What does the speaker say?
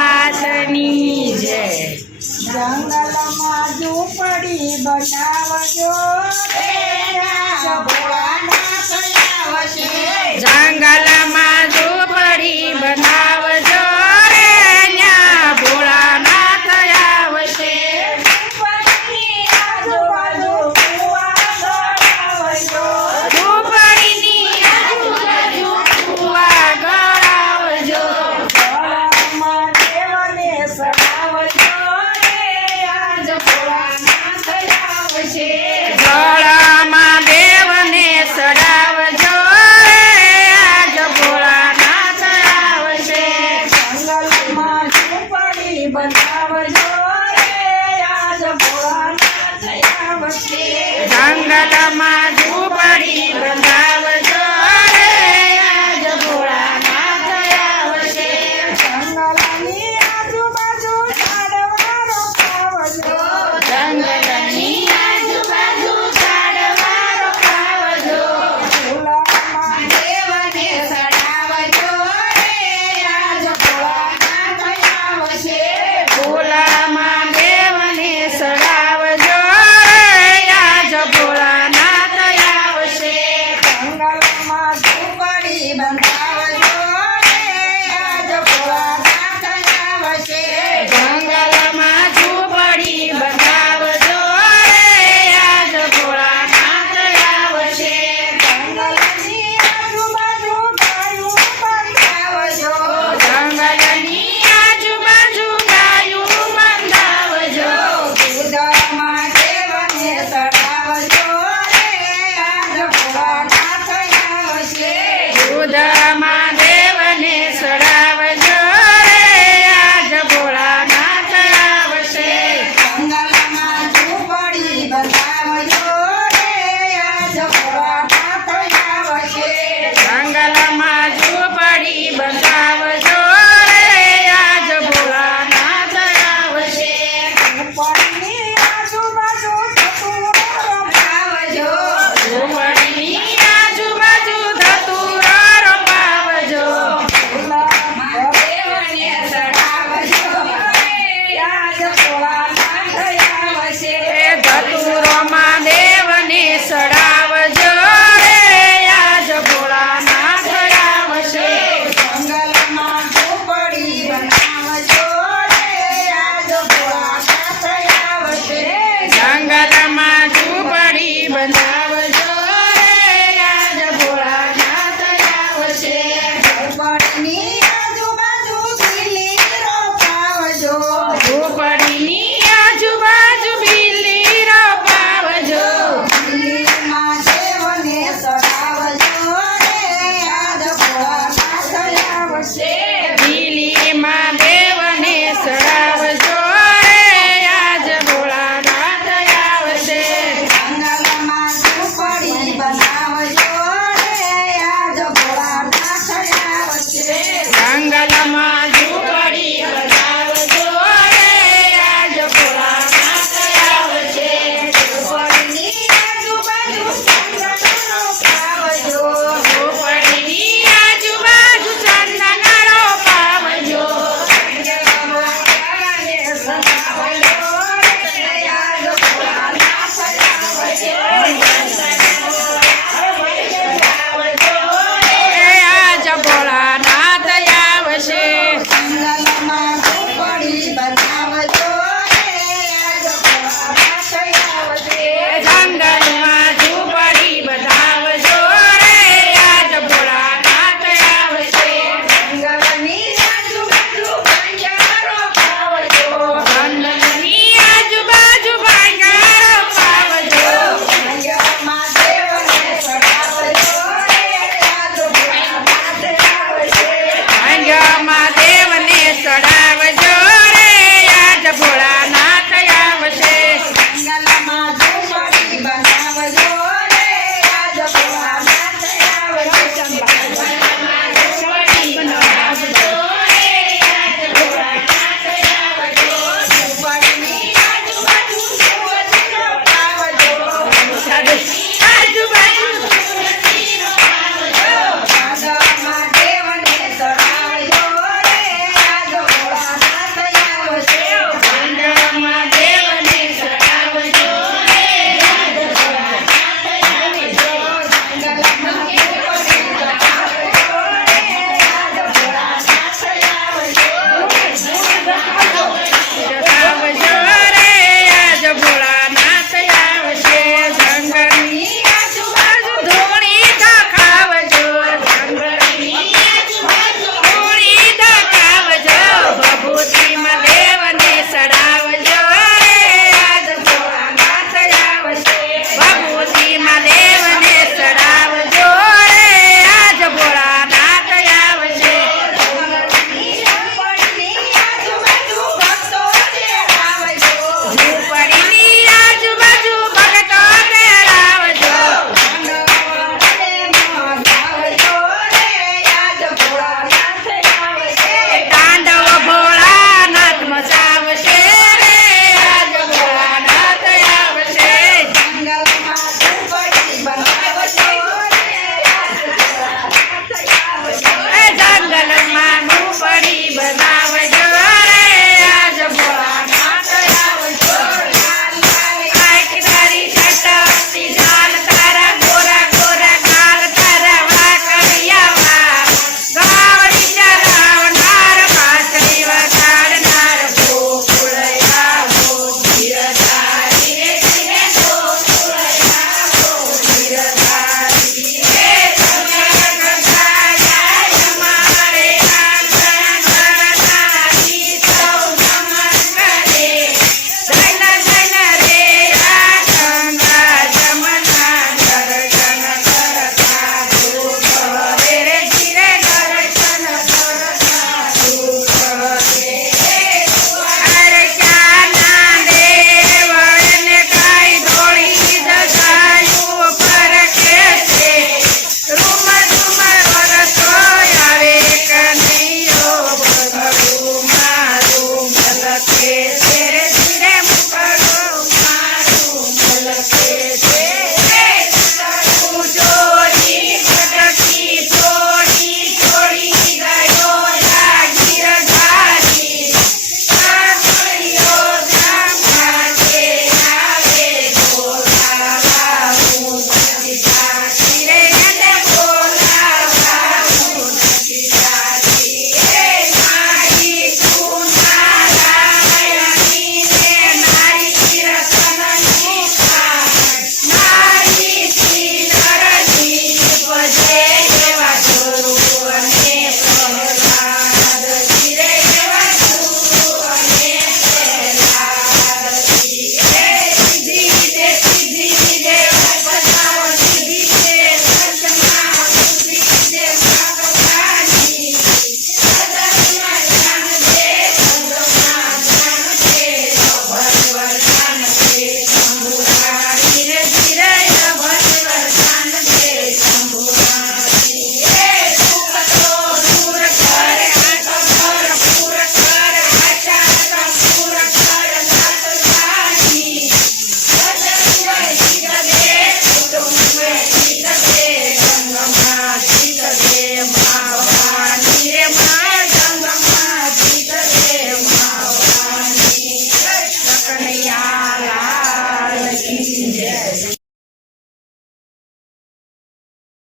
નાથની જય। જંગલમાં ઝૂંપડી બનાવજો ભોળાનાથ આવશે। જંગલમાં ઝૂંપડી બનાવજો રે ન્યા ભોળાનાથ આવશે। ઝૂંપડીની આજુબાજુ કુવા ગળાવજો। ઝૂંપડીની આજુબાજુ કુવા ગળાવજો। ગળામાં દેવને સડાવજો રે આજ ભોળાનાથ આવશે। ગળામાં દેવને સડાવજો રે આજ ભોળાનાથ આવશે। જંગલમાં ઝૂંપડી બનાવજો રે આજ ભોળાનાથ આવશે। જંગલમાં ઝૂંપડી બંધાવજો રે આજ ભોળાનાથ આવશે। જંગલની આજુબાજુ ઝાડવા રોપાવજો। જંગલની આજુબાજુ ઝાડવા રોપાવજો। ફૂલમાં દેવને સડાવજો રે આજ ભોળાનાથ આવશે। ફૂલમાં દેવને સડાવજો રે આજ ભોળાનાથ આવશે। જંગલમાં ઝૂંપડી બંધાવજો રે આજ ભોળાનાથ આવશે। જંગલમાં ઝૂંપડી બંધાવજો રે આજ ભોળાનાથ આવશે। જંગલની આજુબાજુ ગાયું બંધાવજો। જંગલની આજુબાજુ ગાયું બંધાવજો। દૂધમાં દેવને સડાવજો રે આજ ભોળાનાથ આવશે। દૂધમાં દેવને સડાવજો રે આજ ભોળાનાથ આવશે। જંગલમાં ઝૂંપડી બંધાવજો રે આજ ભોળાનાથ આવશે। જંગલમાં ઝૂંપડી બંધાવજો રે આજ ભોળાનાથ આવશે। ઝૂંપડીની આજુબાજુ ધતુરો રોપાવજો। ઝૂંપડીની આજુબાજુ ધતુરો રોપાવજો। ફૂલમાં દેવને સડાવજો રે આજ ભોળાનાથ આવશે। ધતુરોમાં દેવને સડાવજો રે આજ ભોળાનાથ આવશે। જંગલમાં ઝૂંપડી બનાવજો રે આજ ભોળાનાથ આવશે। જંગલમાં ઝૂંપડી બંધાવજો રે આજ ભોળાનાથ આવશે। ઝૂંપડીની આજુબાજુ ખીલી રોપાવજો। ઝૂંપડીની આજુબાજુ બિલ્લી રોપાવજો। ખીલીમાં દેવને સડાવજો રે આજ ભોળાનાથ આવશે। બિલ્લીમાં દેવને સડાવજો રે આજ ભોળાનાથ આવશે। જંગલમાં ઝૂંપડી બનાવજો રે આજ ભોળાનાથ આવશે। જંગલમાં